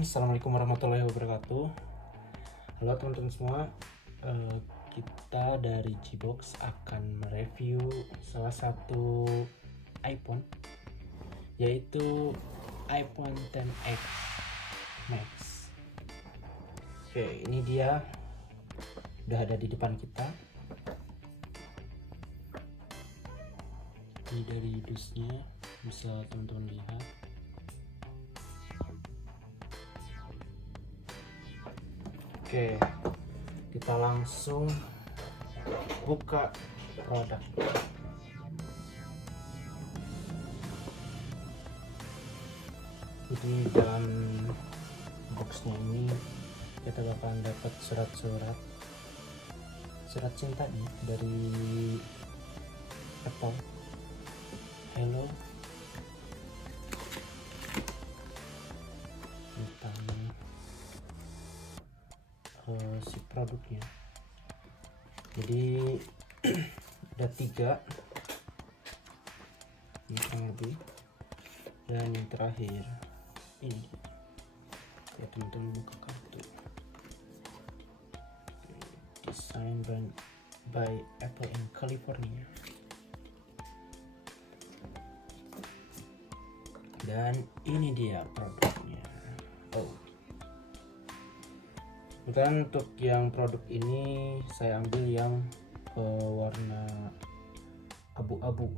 Assalamualaikum warahmatullahi wabarakatuh. Halo teman-teman semua. Kita dari Gbox akan mereview salah satu iPhone, yaitu iPhone XS Max. Oke, ini dia udah ada di depan kita. Ini dari dusnya, bisa teman-teman lihat. Oke, kita langsung buka produk. Jadi dalam boxnya ini kita bakalan dapat surat cinta nih dari Apple. Hello, tentang si produknya. Jadi ada 3 ini kurang lebih, dan yang terakhir ini ya, teman-teman buka kartu. Design by Apple in California. Dan ini dia produknya. Dan untuk yang produk ini saya ambil yang warna abu-abu.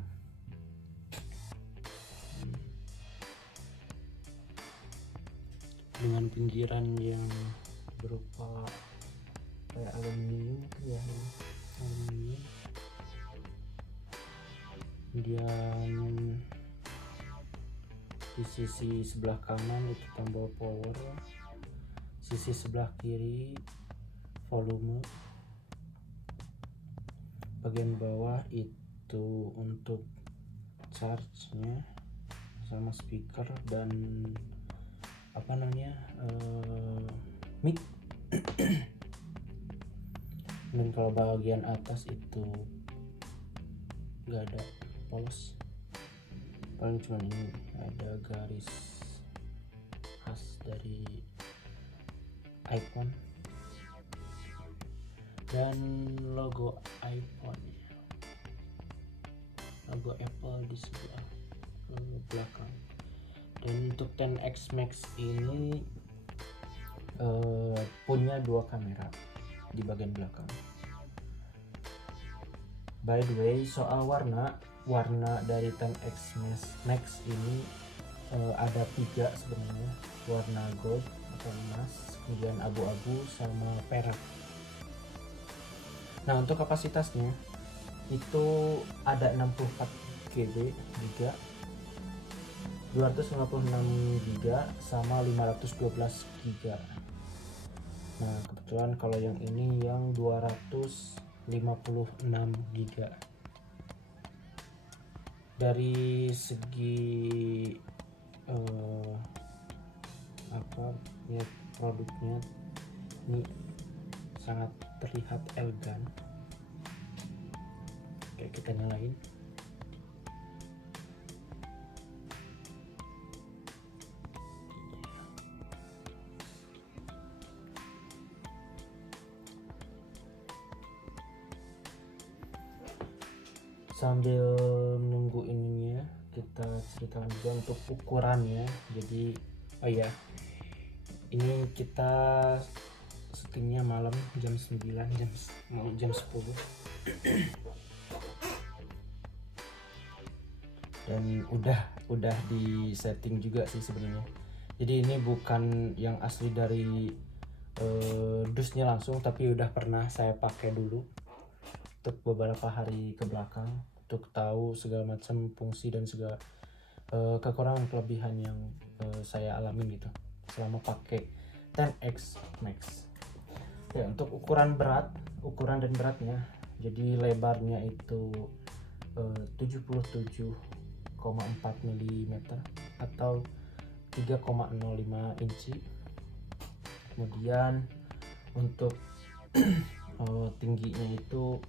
Dengan pinggiran yang berupa kayak aluminium ya, aluminium. Kemudian di sisi sebelah kanan itu tombol power, sisi sebelah kiri volume, bagian bawah itu untuk charge-nya sama speaker dan apa namanya mic. Dan kalau bagian atas itu nggak ada polos, paling cuma ini ada garis khas dari iPhone dan logo iPhone, logo Apple di sebelah belakang. Dan untuk XS Max ini punya 2 kamera di bagian belakang. By the way, soal warna dari XS Max ini ada 3 sebenarnya, warna gold atau emas, kemudian abu-abu sama perak. Nah, untuk kapasitasnya itu ada 64 GB, 256 GB sama 512 GB. Nah, kebetulan kalau yang ini yang 256 GB. Dari segi ya, produknya ini sangat terlihat elegan. Oke, kita nyalain. Sambil nunggu ininya, kita ceritakan juga untuk ukurannya. Jadi ini kita syutingnya malam jam 9, jam 10. Dan udah di setting juga sih sebenarnya. Jadi ini bukan yang asli dari dusnya langsung, tapi udah pernah saya pakai dulu untuk beberapa hari ke belakang untuk tahu segala macam fungsi dan segala kekurangan kelebihan yang saya alami gitu selama pakai XS Max. Ya, untuk ukuran dan beratnya, jadi lebarnya itu 77,4 mm atau 3,05 inci. Kemudian untuk tingginya itu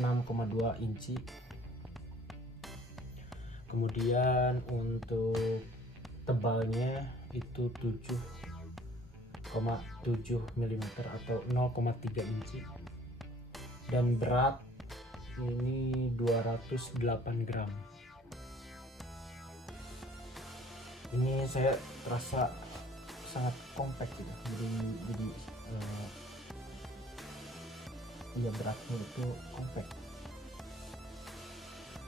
6,2 inci. Kemudian untuk tebalnya itu mm atau 0,3 inci, dan berat ini 208 gram. Ini saya terasa sangat compact gitu, jadi ya beratnya itu compact.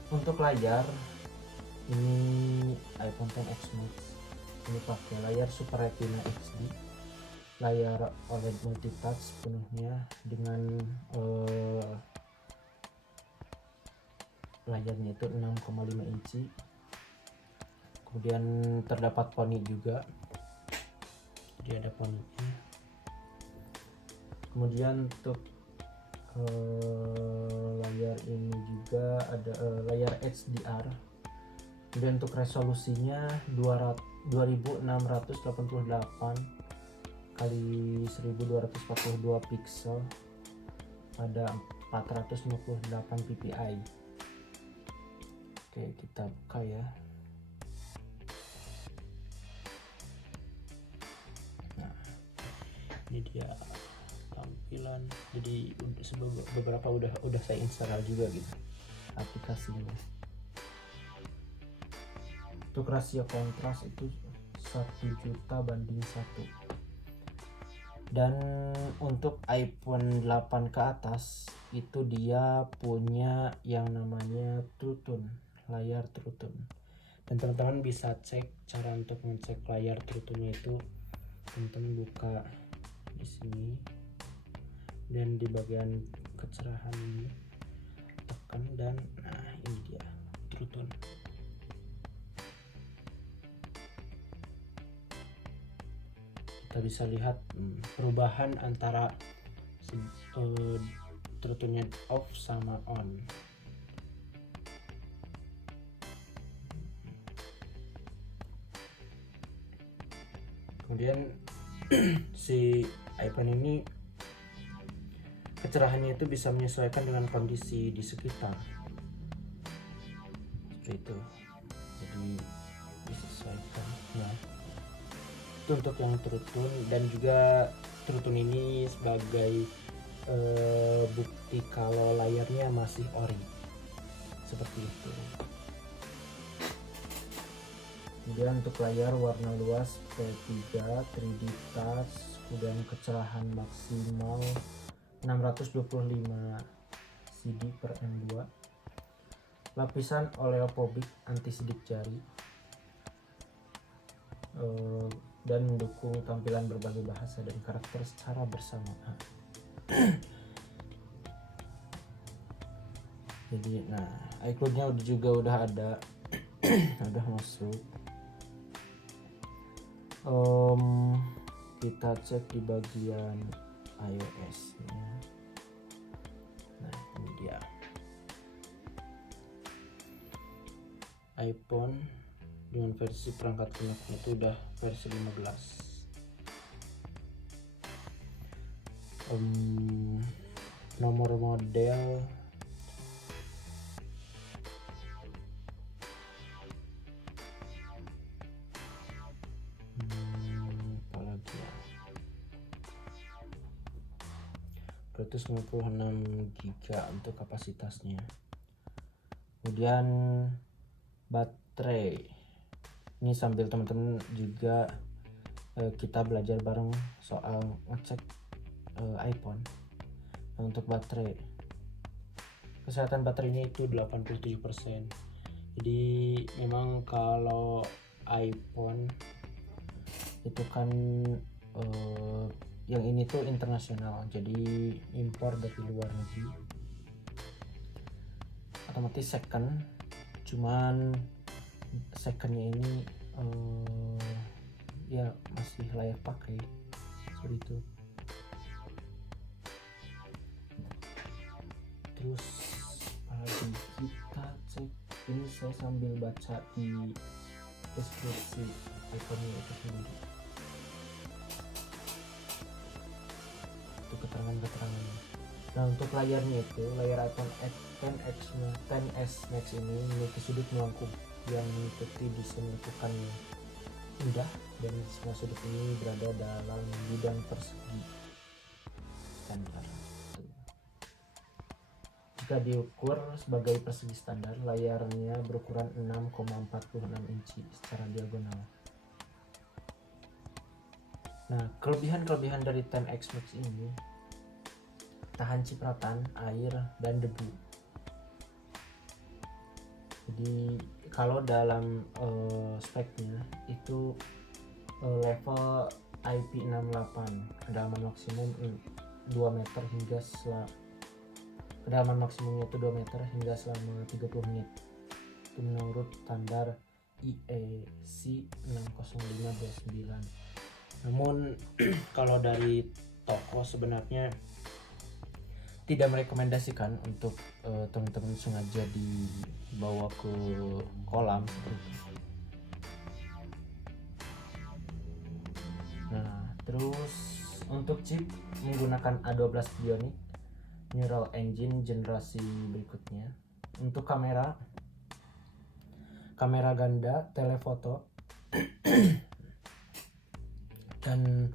Untuk layar ini iPhone XS Max ini pakai layar Super Retina HD, layar OLED multitouch penuhnya dengan layarnya itu 6,5 inci. Kemudian terdapat poni juga, jadi ada poninya. Kemudian untuk layar ini juga ada layar HDR. Kemudian untuk resolusinya 2688 kali 1242 pixel, ada 458 ppi. Oke, kita buka ya. Nah, ini dia tampilan. Jadi beberapa udah saya install juga gitu aplikasinya. Untuk rasio kontras itu 1.000.000 banding 1. Dan untuk iPhone 8 ke atas itu dia punya yang namanya True Tone, layar True Tone. Dan teman-teman bisa cek cara untuk ngecek layar True Tone itu, teman-teman buka di sini dan di bagian kecerahan ini tekan, dan nah ini dia True Tone. Kita bisa lihat perubahan antara True Tone-nya off sama on. Kemudian si iPhone ini kecerahannya itu bisa menyesuaikan dengan kondisi di sekitar, seperti itu, jadi disesuaikan. Nah, itu untuk yang True Tone. Dan juga True Tone ini sebagai bukti kalau layarnya masih ori, seperti itu. Kemudian untuk layar warna luas P3 3D touch, kemudian kecerahan maksimal 625 CD per M2, lapisan oleophobic anti sidik jari, dan mendukung tampilan berbagai bahasa dan karakter secara bersamaan. Jadi nah, iCloud-nya juga udah ada udah masuk. Kita cek di bagian iOS-nya. Nah, ini dia iPhone dengan versi perangkat lunaknya itu udah versi 15. Nomor model apalagi ya, 256 GB untuk kapasitasnya. Kemudian baterai ini sambil teman-teman juga kita belajar bareng soal ngecek iPhone. Nah, untuk baterai, kesehatan baterainya itu 87%. Jadi memang kalau iPhone itu kan yang ini tuh internasional, jadi impor dari luar negeri, otomatis second. Cuman secondnya ini ya masih layak pakai, seperti itu. Terus apalagi kita cek, ini saya sambil baca di deskripsi iPhone itu sendiri, itu keterangan-keterangannya. Nah, untuk layarnya itu, layar iPhone XS Max ini memiliki sudut melengkung yang mengikuti desain lekukannya. indah dan semua sudut ini berada dalam bidang persegi standar. Jika diukur sebagai persegi standar, layarnya berukuran 6,46 inci secara diagonal. Nah, kelebihan-kelebihan dari 10X Max ini tahan cipratan, air, dan debu. Jadi kalau dalam speknya itu level IP68, kedalaman maksimum 2 meter hingga kedalaman maksimumnya itu 2 meter hingga selama 30 menit. Itu menurut standar IEC 60529. Namun kalau dari toko sebenarnya tidak merekomendasikan untuk teman-teman sengaja dibawa ke kolam seperti itu. Nah, terus untuk chip menggunakan A12 Bionic Neural Engine generasi berikutnya. Untuk kamera ganda, telefoto, dan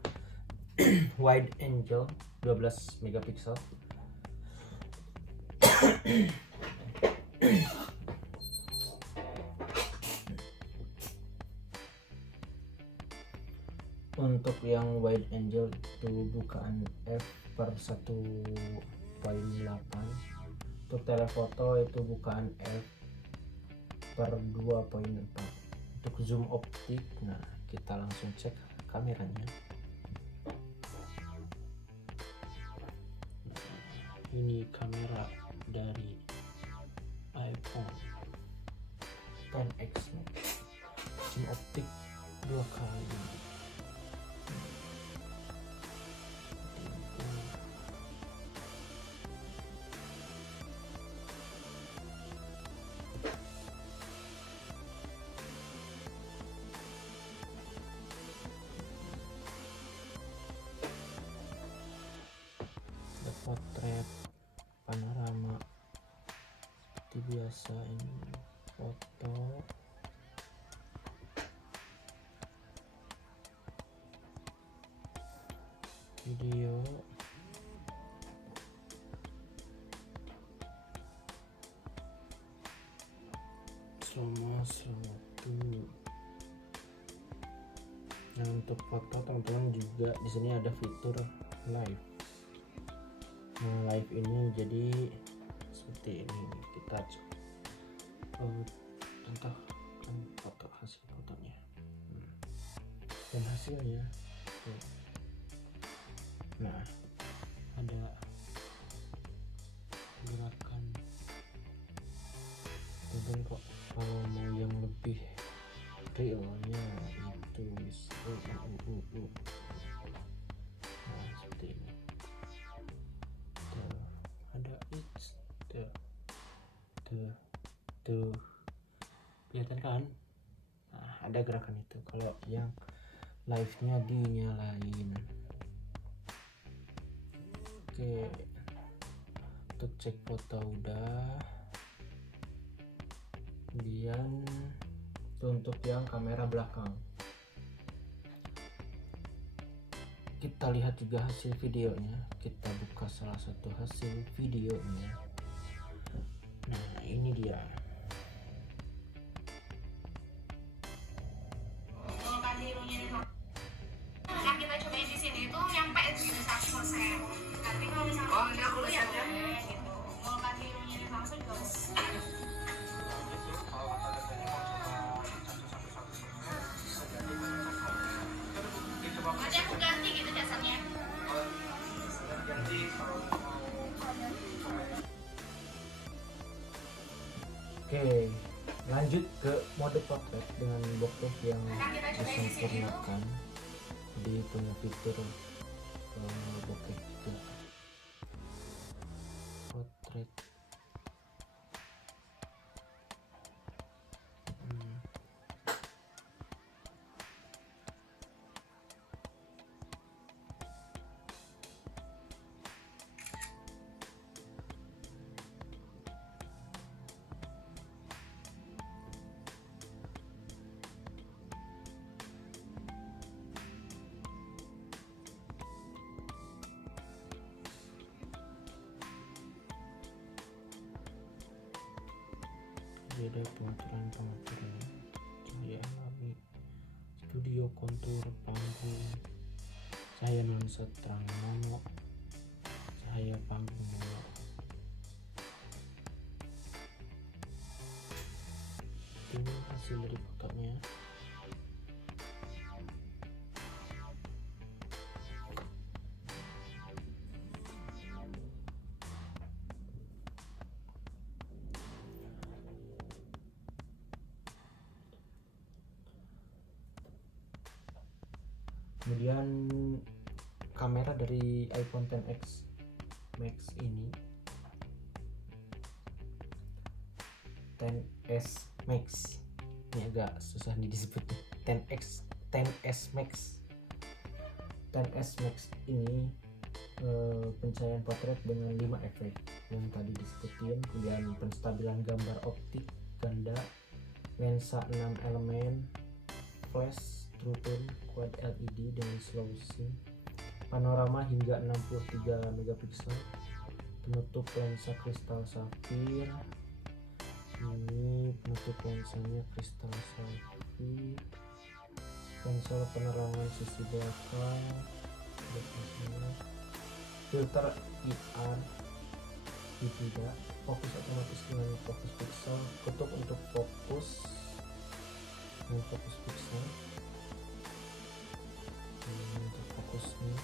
wide angle 12 megapiksel. Untuk yang wide angle itu bukaan f/1.8. Untuk telefoto itu bukaan f/2.4. Untuk zoom optik, nah kita langsung cek kameranya. Ini kamera dari iPhone XS Max, zoom optik 2 kali. Potret panorama seperti biasa. Ini foto, video, slow waktu. Nah, untuk foto teman-teman juga di sini ada fitur live. Nah, live ini jadi seperti ini, kita contohkan foto, hasil fotonya dan hasilnya tuh. Nah, ada gerakan. Teman kok kalau mau yang lebih realnya itu bisa nah seperti ini. Ada tuh kelihatan kan? Nah, ada gerakan itu kalau yang live nya dinyalain. Oke, untuk cek foto udah. Kemudian untuk yang kamera belakang, kita lihat juga hasil videonya. Kita buka salah satu hasil videonya. Nah, ini dia. Yang kita cobain di sini itu nyampe di 100%. Tapi kalau misalnya dulu ya gitu. Mau birunya ini langsung juga. Nanti aku ganti gitu jasanya. Oke, lanjut ke mode potret dengan bokeh yang disempurnakan. Jadi punya fitur bokeh juga. Potret. Jadi ada pengaturan cahaya alami, studio kontur panggung, cahaya nuansa terang mono, cahaya panggung mono. Ini hasil dari fotonya. Kemudian kamera dari iPhone XS Max ini, XS Max ini agak susah disebutnya. XS Max ini pencahayaan potret dengan 5 efek yang tadi disebutin, kemudian penstabilan gambar optik ganda, lensa 6 elemen, flash, true tone, quad LED dengan slow sync, panorama hingga 63 megapiksel, penutup lensa kristal safir. Ini penutup lensanya kristal safir, sensor penerangan sisi belakang, filter IR tidak, fokus otomatis dengan fokus pixel, kutub untuk fokus dengan fokus pixel. Untuk fokus ini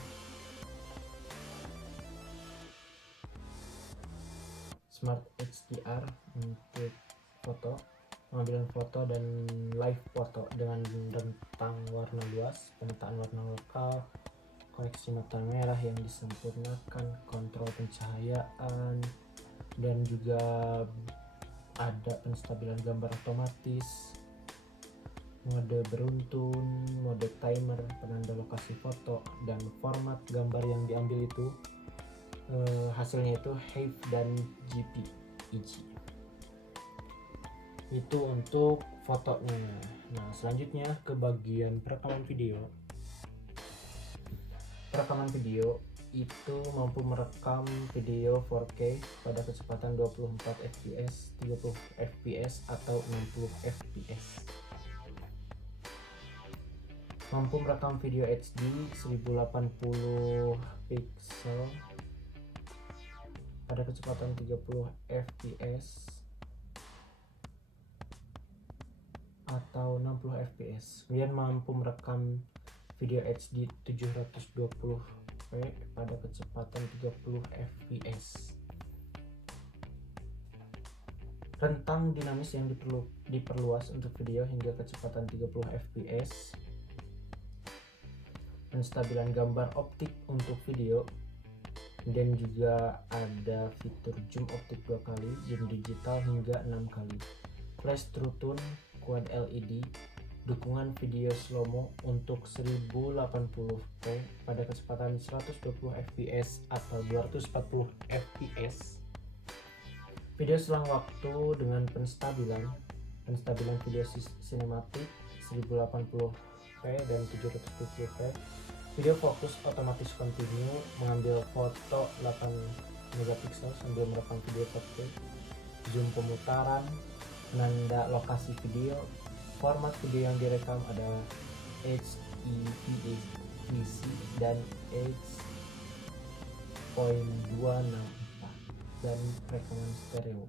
Smart HDR untuk foto, pengambilan foto dan live foto dengan rentang warna luas, pemetaan warna lokal, koreksi mata merah yang disempurnakan, kontrol pencahayaan, dan juga ada penstabilan gambar otomatis, mode beruntun, mode timer, penanda lokasi foto, dan format gambar yang diambil itu hasilnya itu HEIF dan JPEG. Itu untuk fotonya. Nah, selanjutnya ke bagian perekaman video. Perekaman video itu mampu merekam video 4K pada kecepatan 24 fps, 30 fps atau 60 fps. Mampu merekam video HD 1080 pixel pada kecepatan 30 fps atau 60 fps. Kemudian mampu merekam video HD 720p pada kecepatan 30 fps. Rentang dinamis yang diperluas untuk video hingga kecepatan 30 fps. Penstabilan gambar optik untuk video, dan juga ada fitur zoom optik 2 kali, zoom digital hingga 6 kali, flash true tone, quad LED, dukungan video slow-mo untuk 1080p pada kecepatan 120 fps atau 240 fps. Video selang waktu dengan penstabilan video sinematik 1080p dan 720p. Video fokus otomatis continue, mengambil foto 8 megapiksel sambil merekam video 4K, zoom pemutaran, penanda lokasi video, format video yang direkam adalah HEVC dan H.264 dan rekaman stereo.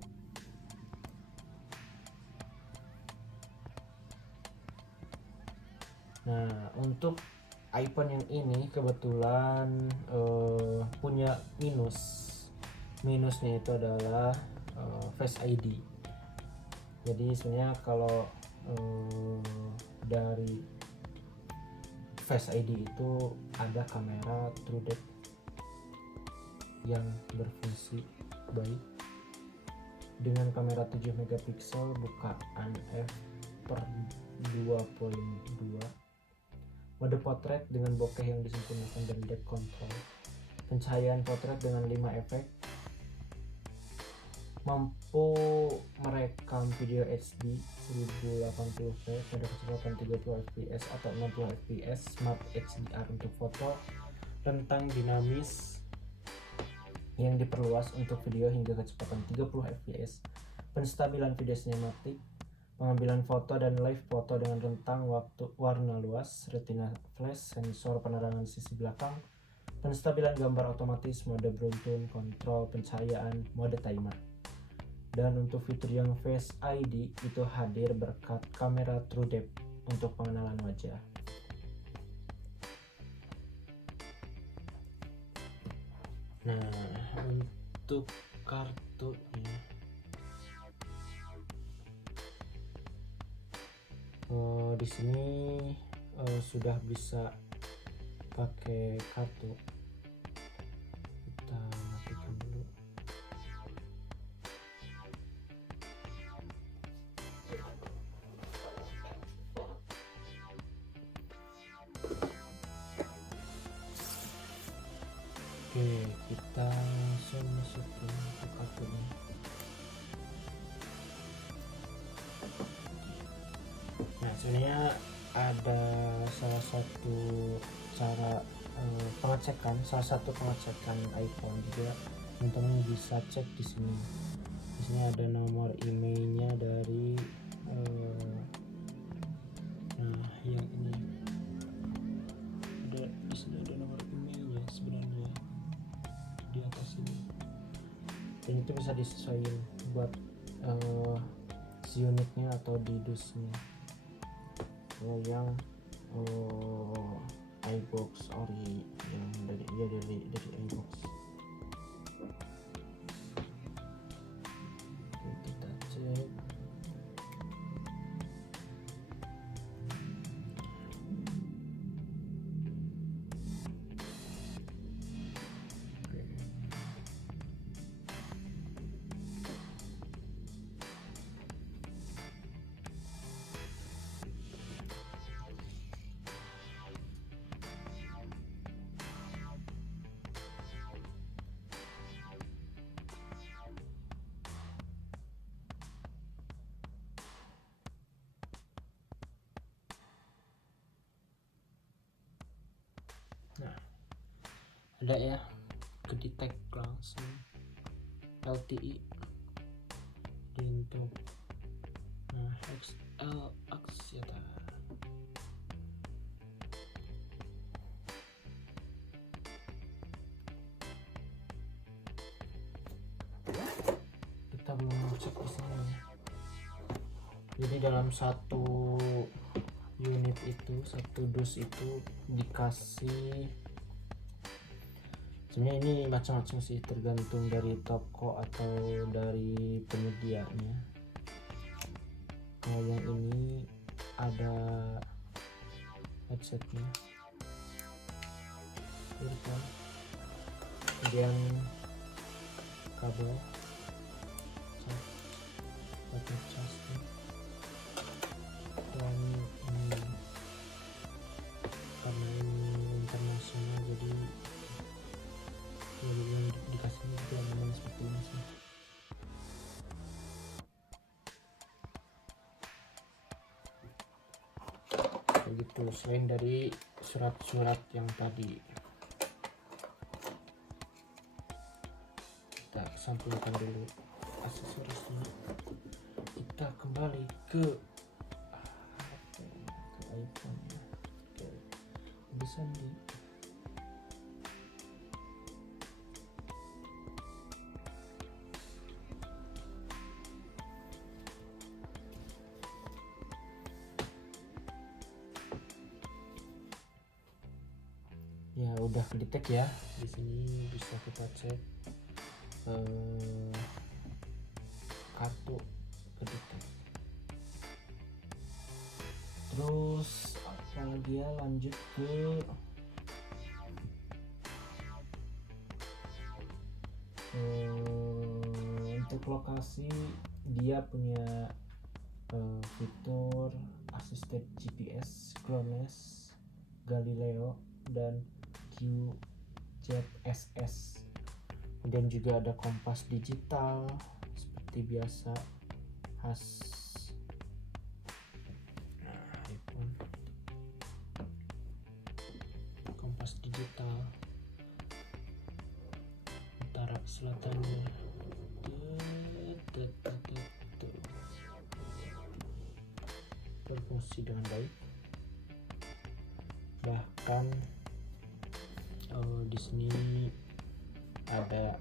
Nah, untuk iPhone yang ini kebetulan punya minusnya itu adalah Face ID. Jadi sebenarnya kalau dari Face ID itu ada kamera True Depth yang berfungsi baik dengan kamera 7 megapiksel bukaan f/2.2, mode potret dengan bokeh yang disempurnakan dan depth control, pencahayaan potret dengan 5 efek, mampu merekam video HD 1080p pada kecepatan 30 fps atau 60 fps, Smart HDR untuk foto, rentang dinamis yang diperluas untuk video hingga kecepatan 30 fps, penstabilan video sinematik, pengambilan foto dan live foto dengan rentang waktu warna luas, retina flash, sensor penerangan sisi belakang, penstabilan gambar otomatis, mode beruntun, kontrol pencahayaan, mode timer. Dan untuk fitur yang Face ID itu hadir berkat kamera TrueDepth untuk pengenalan wajah. Nah, untuk kartunya, di sini sudah bisa pakai kartu. Kita matikan dulu. Oke, kita langsung masukin ke kartunya. Nah, sebenarnya ada salah satu cara salah satu pengecekan iPhone juga, teman-teman bisa cek di sini. Di sini ada nomor emailnya dari nah yang ini ada, di sini ada nomor emailnya sebenarnya di atas ini, dan itu bisa disesuaikan buat si unitnya atau di dusnya. Kalau yang iBox ori yang dari iBox. Oke, kita cek. Nah, ada ya, ke detect langsung LTE untuk XL Axiata. Kita belum cek di sini ya. Jadi dalam satu unit itu, satu dus itu dikasih, sebenarnya ini macam-macam sih, tergantung dari toko atau dari penyedianya. Kalau yang ini ada headsetnya, kemudian kabel pakai casnya, dan ini karena ini internasional jadi yang dikasih juga memang seperti ini sih. Begitu, selain dari surat-surat yang tadi, kita sampaikan dulu aksesorisnya. Kita kembali ke iPhone ya. Oke, bisa di ya udah kedetek ya. Di sini bisa kita cek kartu kedetek. Terus apa lagi ya, lanjut ke untuk lokasi. Dia punya fitur asisten GPS, GLONASS, Galileo, dan QZSS. Kemudian juga ada kompas digital seperti biasa khas iPhone. Kompas digital utara selatannya. berfungsi dengan baik. Bahkan di sini ada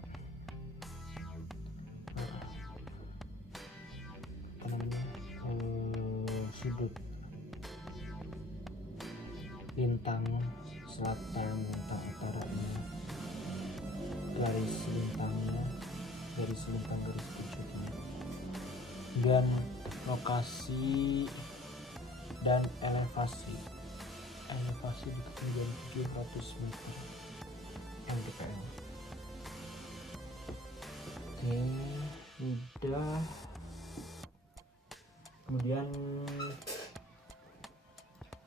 apa namanya, sudut lintang selatan, lintang utaranya, garis lintangnya, garis lintang, garis pucuknya, dan lokasi dan elevasi di ketinggian 700 meter mdpl. Oke, udah. Kemudian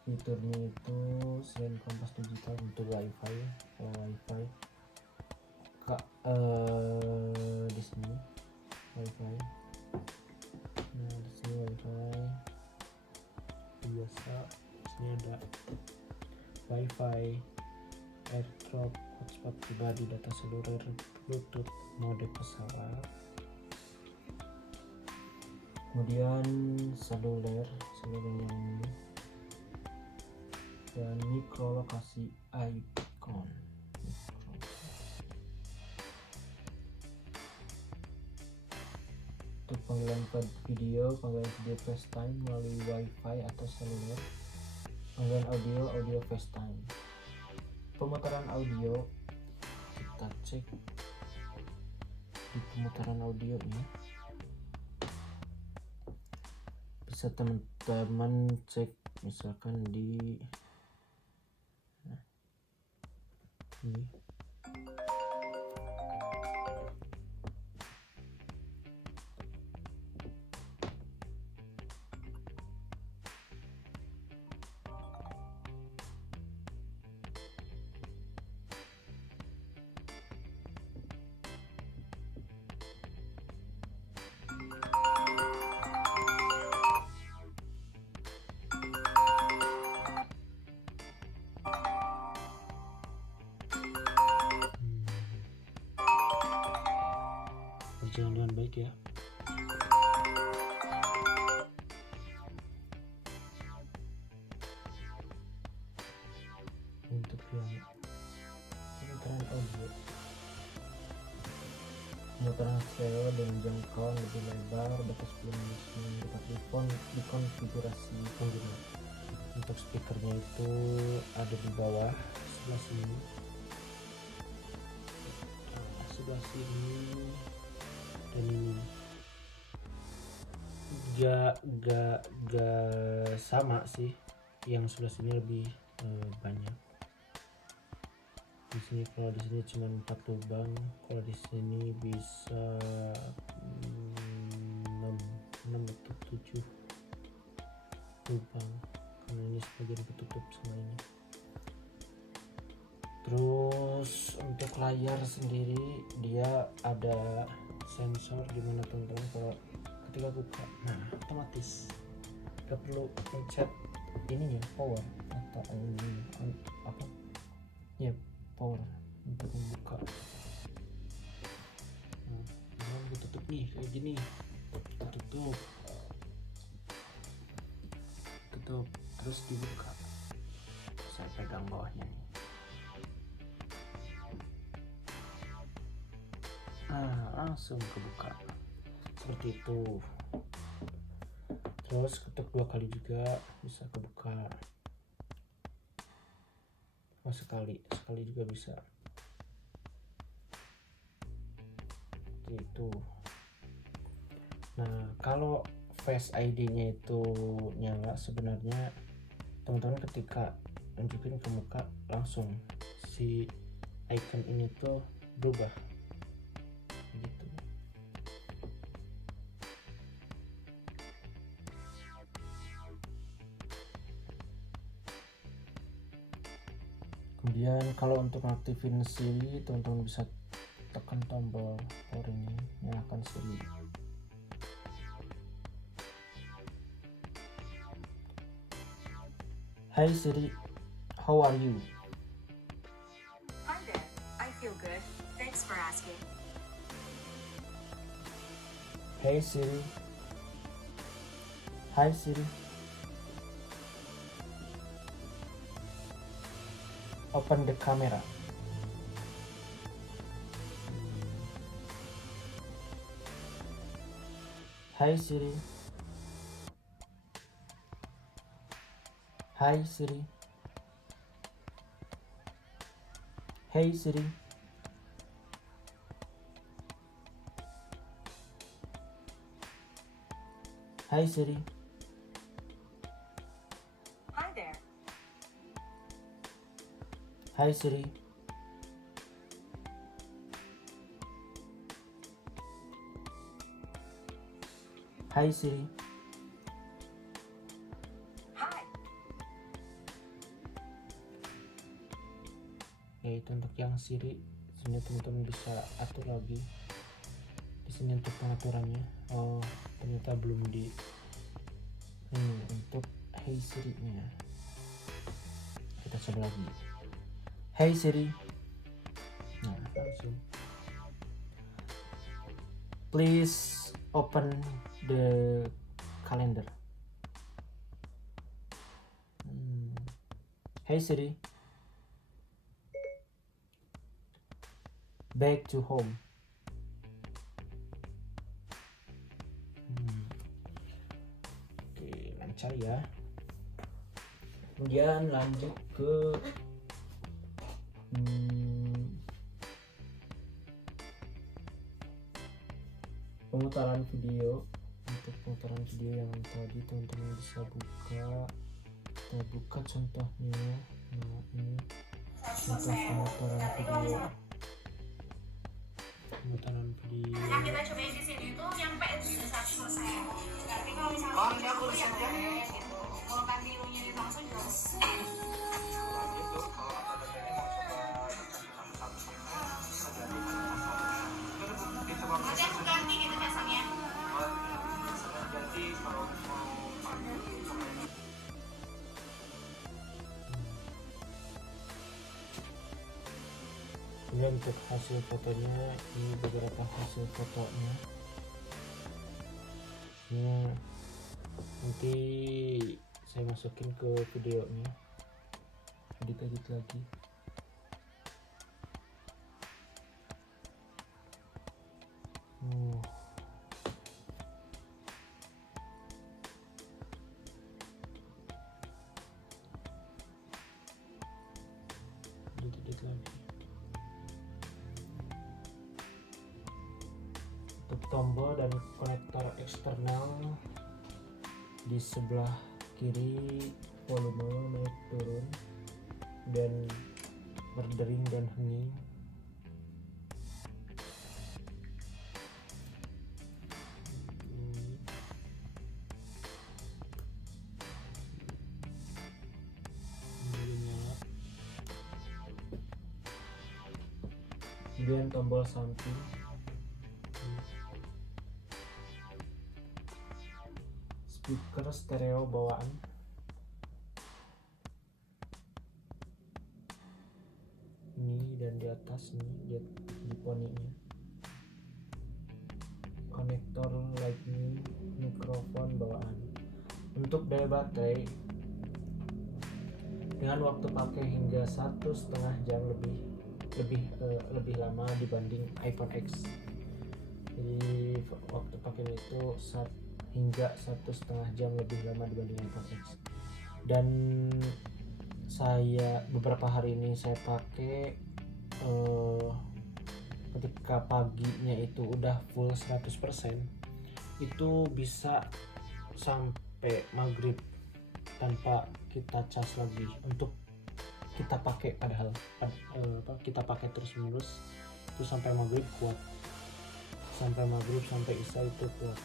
fiturnya itu selain kompas digital untuk wifi, di sini wifi. Nah, di sini wifi biasa. Di sini ada wifi, airdrop, hotspot pribadi, data seluler, bluetooth, mode pesawat. Kemudian seluler yang ini, dan mikrolokasi icon. Untuk panggilan video FaceTime melalui wifi atau seluler. Panggilan audio FaceTime. Pemutaran audio, kita cek di pemutaran audionya. Bisa teman-teman cek misalkan di ini. Berjalan dengan baik ya. Untuk yang pemutaran audio, pemutaran stereo dengan jangkauan lebih lebar, batas volume dapat dikonfigurasi pengguna. Untuk speakernya itu ada di bawah sebelah sini, sebelah sini, dan ini gak sama sih, yang sebelah sini lebih banyak. Di sini kalau di sini cuma 4 lubang, kalau di sini bisa 6 atau 7 lubang, karena ini sebagian ketutup sama ini. Terus untuk layar sendiri dia ada sensor dimana teman-teman kalau ketika buka, nah otomatis gak perlu pencet ininya power atau ini apa ya, power untuk membuka. Nah, gue tutup nih kayak gini, tutup terus dibuka. Saya pegang bawahnya nih. Langsung kebuka seperti itu. Terus ketuk 2 kali juga bisa kebuka. Sekali juga bisa. Seperti itu. Nah, kalau Face ID-nya itu nyala, sebenarnya teman-teman ketika tunjukin ke muka langsung si icon ini tuh berubah gitu. Kemudian kalau untuk aktifin Siri, teman-teman bisa tekan tombol power ini, nyalakan Siri. Hi Siri, how are you? Hi there, I feel good. Thanks for asking. Hey Siri. Hi Siri, open the camera. Hi Siri. Hi Siri. Hey Siri. Hi Siri. Hi there. Hi Siri. Hi Siri. Hi. Ya itu untuk yang Siri. Sini teman-teman bisa atur lagi. Di sini untuk pengaturannya. Oh ternyata belum di. Untuk Hey Siri nya. Kita coba lagi. Hey Siri. Nah langsung. Please open the calendar. Hey Siri. Back to home. Oke, lancar ya. Kemudian lanjut ke pemutaran video. Untuk pemutaran video yang tadi teman-teman bisa buka. Kita buka contohnya. Nah ini contoh pemutaran video. Pemutaran video. Yang kita cobain di sini tuh nyampe 100%. Tapi kalau misalnya ya boleh gitu. Mau ganti unit langsung juga nanti aku ganti gitu biasanya. Kemudian untuk hasil fotonya, ini beberapa hasil fotonya. Ini nanti saya masukin ke videonya, edit lagi. Edit lagi. Untuk tombol dan konektor eksternal di sebelah kiri, volume naik turun dan berdering dan hening. Kemudian tombol samping, speaker stereo bawaan, ini dan di atas nih di poninya, konektor lightning, mikrofon bawaan. Untuk daya baterai dengan waktu pakai hingga 1,5 jam lebih lama dibanding iPhone X. Jadi waktu pakai itu hingga 1,5 jam lebih lama dibanding iPhone X. Dan saya beberapa hari ini saya pakai ketika paginya itu udah full 100%, itu bisa sampai maghrib tanpa kita cas lagi. Untuk kita pakai kita pakai terus menerus itu sampai maghrib kuat, sampai maghrib sampai isya itu kuat.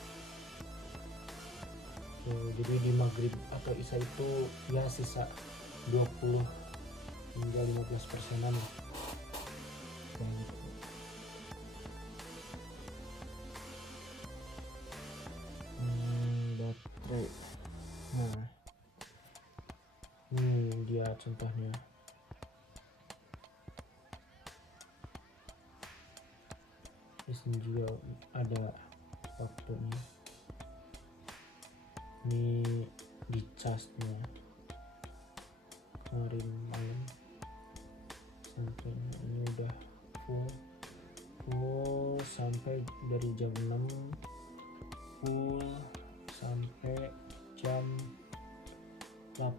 Jadi di maghrib atau isya itu ya sisa 20 hingga 15%-an lah. Baterai. Nah ini dia contohnya. Di sini juga ada waktunya. Ini di casnya kemarin malam. sampainya ini udah full sampai dari jam 6 full sampai jam 18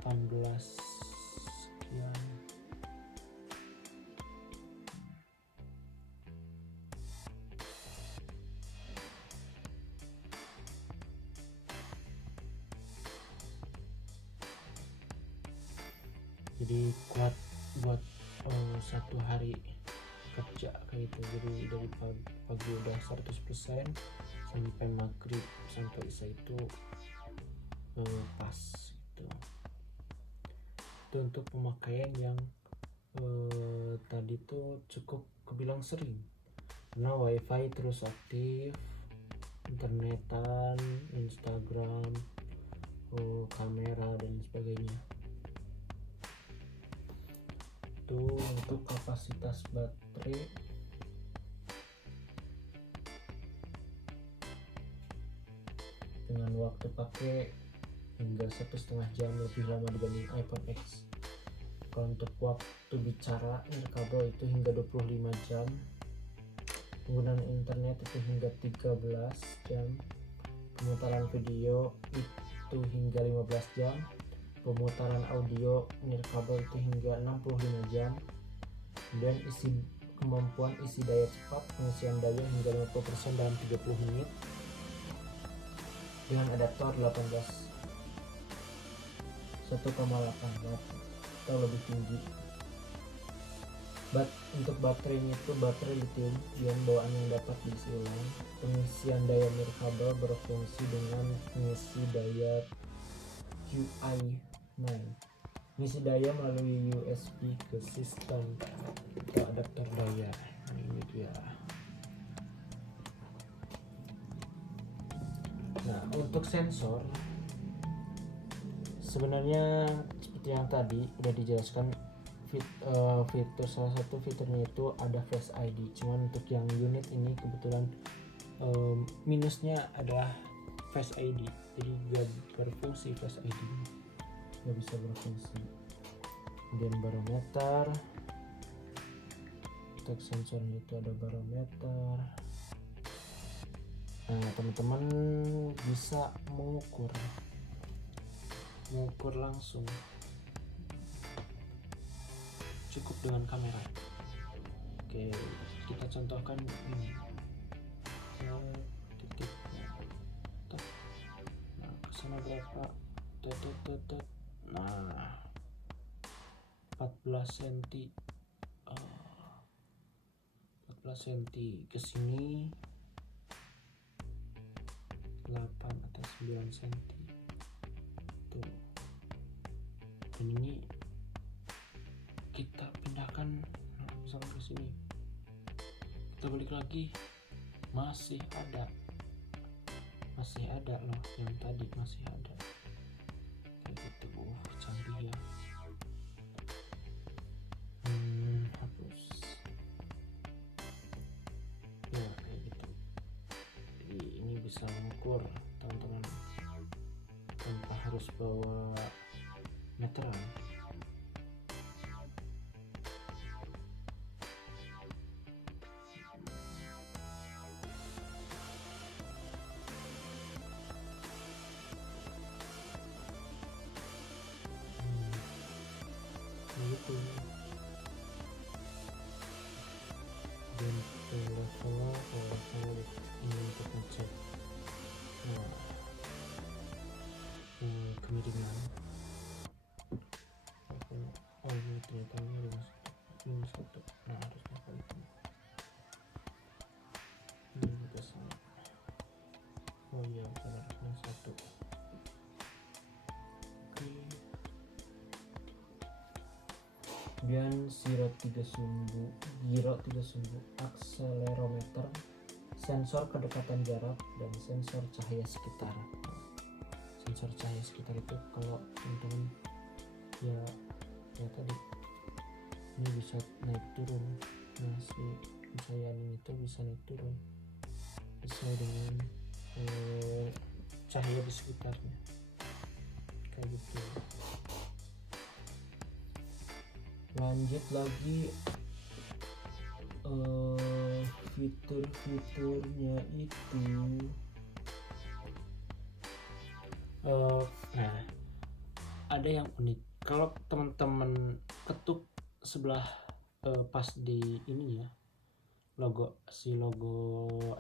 sekian. Jadi kuat buat satu hari kerja kayak gitu. Jadi dari pagi udah 100% sampai maghrib sampai isya itu pas gitu. Itu untuk pemakaian yang tadi tuh cukup kebilang sering karena wifi terus aktif, internetan, Instagram, kamera dan sebagainya. Itu untuk kapasitas baterai dengan waktu pakai hingga 1,5 jam lebih lama dibanding iPhone X. Kalau untuk waktu bicara nirkabel itu hingga 25 jam, penggunaan internet itu hingga 13 jam, pemutaran video itu hingga 15 jam, pemutaran audio nirkabel itu hingga 65 jam, dan kemampuan isi daya cepat pengisian daya hingga 50% dalam 30 menit dengan adaptor 1,8 watt atau lebih tinggi. Untuk baterainya itu baterai lithium ion bawaan yang dapat diisi ulang. Pengisian daya nirkabel berfungsi dengan pengisi daya QI9, mengisi daya melalui USB ke sistem atau adaptor daya. Ini dia. Nah, untuk sensor sebenarnya seperti yang tadi udah dijelaskan, fitur salah satu fiturnya itu ada Face ID. Cuman untuk yang unit ini kebetulan minusnya adalah Face ID, jadi gak berfungsi Face ID, gak bisa berfungsi. Kemudian barometer, untuk sensornya itu ada barometer. Nah, teman-teman bisa mengukur langsung cukup dengan kamera. Oke, kita contohkan ini titiknya. Nah, kesana berapa? Nah, 14 cm 14 cm ke sini 8 atau 9 cm tuh. Dan ini kita pindahkan misalkan ke sini, kita balik lagi, masih ada loh, yang tadi masih ada kayak gitu. Canggih ya. Hapus ya kayak gitu. Jadi ini bisa mengukur teman-teman tanpa harus bawa meteran. Gitu. Dan level ini untuk ngecek kemiringan. Oh ini ternyata ini ada minus 1. Nah, harusnya kali ini juga sama. Oh iya, harusnya 1. Oke. Kemudian giro 3 sumbu, akselerometer, sensor kedekatan jarak, dan sensor cahaya sekitar. Sensor cahaya sekitar itu kalau teman-teman ya tadi ini bisa naik turun. Nah, si pencahayaan ini tuh bisa naik turun sesuai dengan cahaya di sekitarnya kayak gitu. Lanjut lagi fitur-fiturnya itu nah ada yang unik. Kalau teman-teman ketuk sebelah pas di ininya logo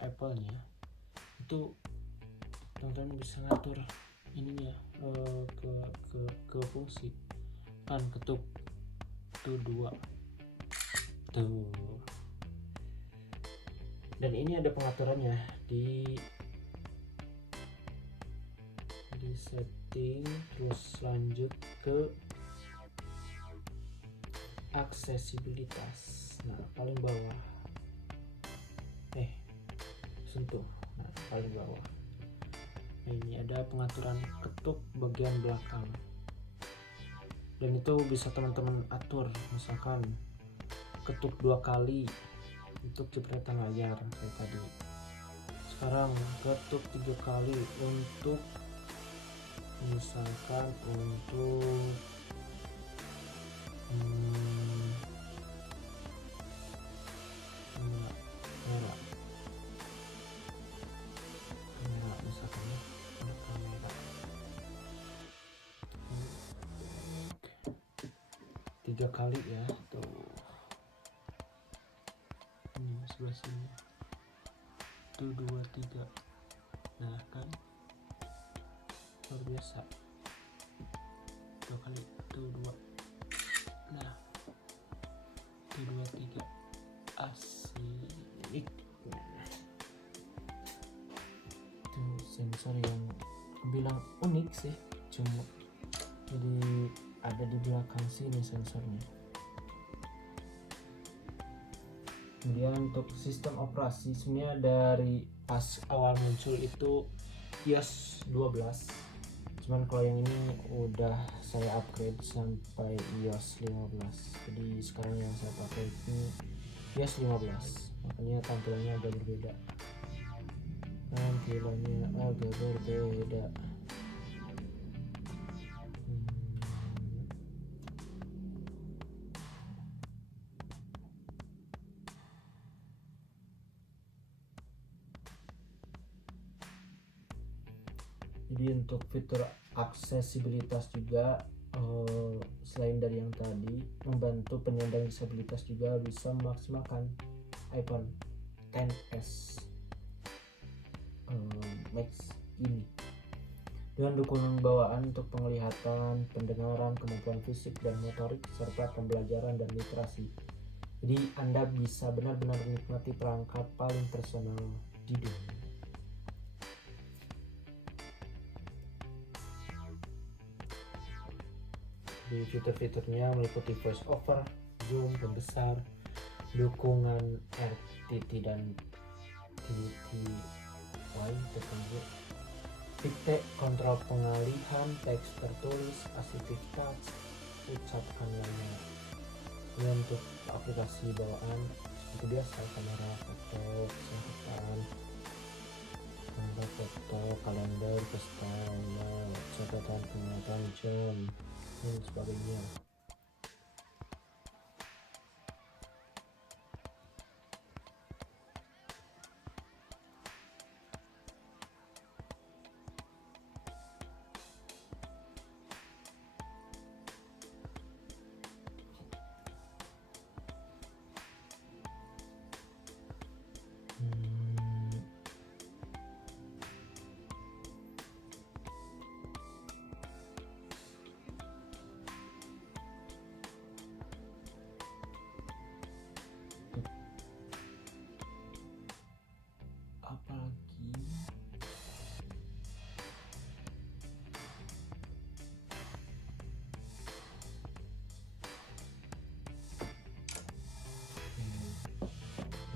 Apple-nya itu teman-teman bisa ngatur ininya ke fungsi kan, ketuk tuh 2 tuh, dan ini ada pengaturannya di setting, terus lanjut ke aksesibilitas. Nah paling bawah sentuh, nah paling bawah. Nah, ini ada pengaturan ketuk bagian belakang, dan itu bisa teman-teman atur, misalkan ketuk 2 kali untuk jepretan layar kayak tadi, sekarang ketuk 3 kali untuk misalkan untuk kamera misalkan ya, kamera 3 kali ya tuh, ini sebelah sini tuh 2 3, nah kan luar biasa, 2 kali tuh 2, nah tuh 2 3, asik. Tuh sensor yang bilang unik sih, cuma jadi ada di belakang sini sensornya. Kemudian untuk sistem operasi sebenarnya dari pas awal muncul itu iOS 12, cuman kalau yang ini udah saya upgrade sampai iOS 15, jadi sekarang yang saya pakai ini iOS 15, makanya tampilannya agak berbeda. Jadi untuk fitur aksesibilitas juga selain dari yang tadi, membantu penyandang disabilitas juga bisa memaksimalkan iPhone XS Max ini dengan dukungan bawaan untuk penglihatan, pendengaran, kemampuan fisik dan motorik, serta pembelajaran dan literasi. Jadi Anda bisa benar-benar menikmati perangkat paling personal di dunia. Di fitur-fiturnya meliputi voice over, zoom, pembesar, dukungan RTT dan TTY tertentu, dikte, kontrol pengalihan, teks tertulis, assistive touch, ucapkan layar. Ini untuk aplikasi bawaan seperti biasa, kamera, foto, kesehatan, foto, kalender, pesta, catatan, penglihatan, jam, dan sebagainya.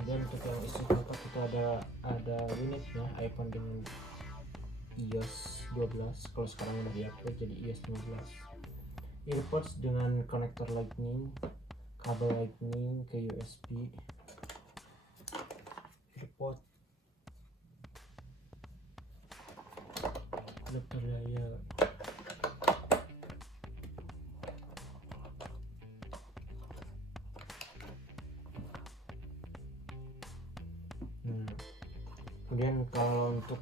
Dan untuk yang isi kotak kita ada unitnya iPhone dengan iOS 12. Kalau sekarang udah di-upgrade jadi iOS 15. Earpods dengan konektor lightning, kabel lightning ke USB. Earpods, adapter layar. Kemudian kalau untuk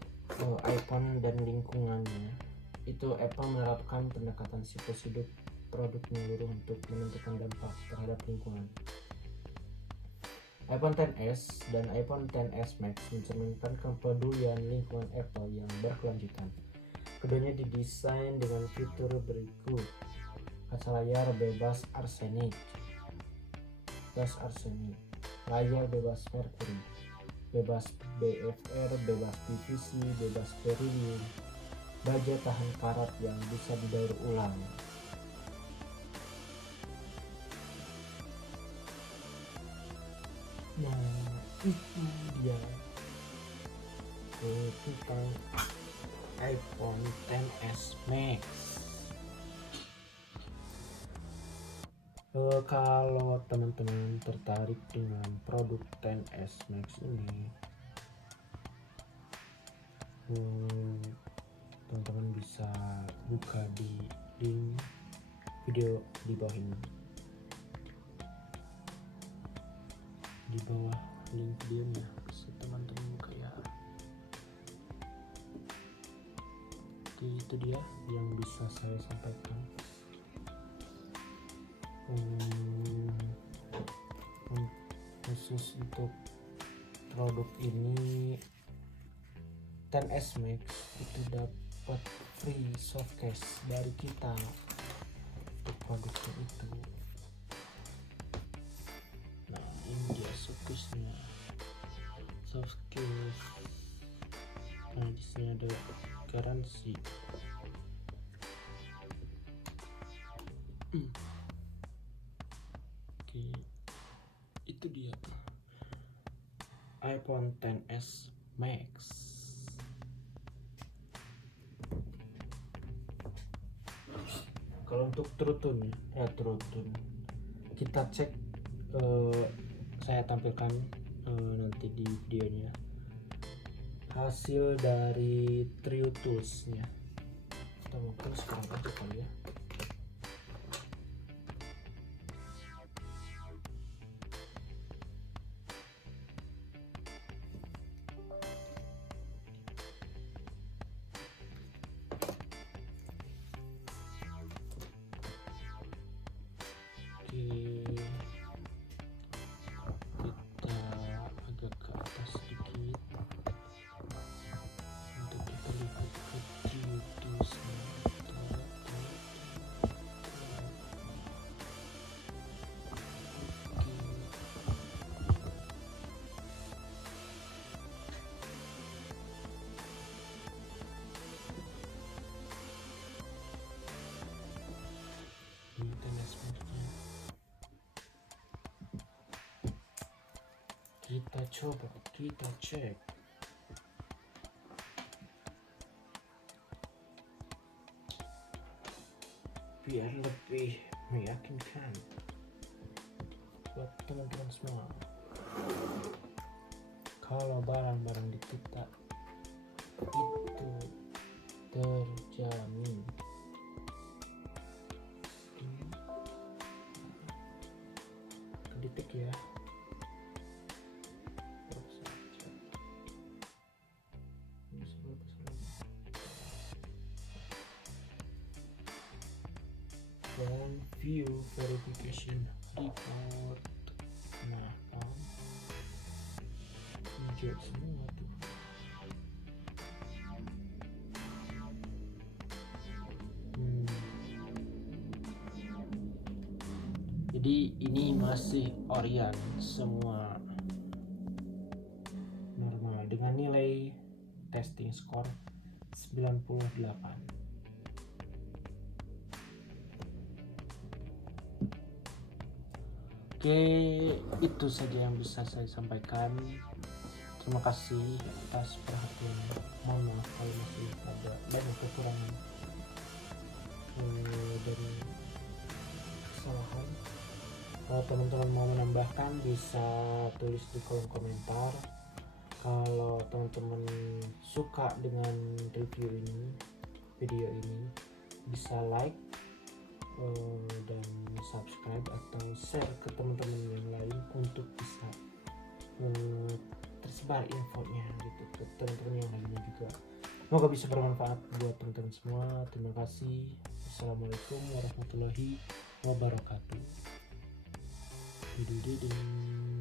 iPhone dan lingkungannya, itu Apple menerapkan pendekatan siklus hidup produk menyeluruh untuk menentukan dampak terhadap lingkungan. iPhone XS dan iPhone XS Max mencerminkan kepedulian lingkungan Apple yang berkelanjutan. Keduanya didesain dengan fitur berikut: kaca layar bebas arsenik, layar bebas merkuri, bebas BFR, bebas PVC, bebas beryllium, baja tahan karat yang bisa didaur ulang. Nah, itu dia tentang iPhone XS Max. Kalau teman-teman tertarik dengan produk XS Max ini, teman-teman bisa buka di link video di bawah ini. Di bawah link videonya bisa teman-teman buka ya. Oke, itu dia yang bisa saya sampaikan. Khusus untuk produk ini XS Max itu dapat free softcase dari kita untuk produknya itu. Nah, ini dia softcase-nya, softcase. Nah, di sini ada garansi. Oke, itu dia iPhone XS Max. Kalau untuk True Tone kita cek, saya tampilkan nanti di videonya hasil dari True Tools-nya. Kita mungkin sekarang aja kali ya. Kita agak ke atas sedikit untuk kita lihat ke True-Tools-nya. Kita coba, kita cek. Biar lebih meyakinkan buat teman-teman semua. Kalau barang-barang di kita itu terjamin. Detik ya. Dan view verification report. Nah, kan hijau semua tuh. Jadi ini masih Orion, semua normal dengan nilai testing score 98. Oke, itu saja yang bisa saya sampaikan. Terima kasih atas perhatiannya. Mohon maaf kalau masih ada banyak kekurangan dan kesalahan. Kalau teman-teman mau menambahkan bisa tulis di kolom komentar. Kalau teman-teman suka dengan review ini, video ini, bisa like dan subscribe atau share ke teman-teman yang lain untuk bisa tersebar infonya gitu tuh teman-teman yang lainnya juga. Semoga bisa bermanfaat buat teman-teman semua. Terima kasih. Assalamualaikum warahmatullahi wabarakatuh. Dudu.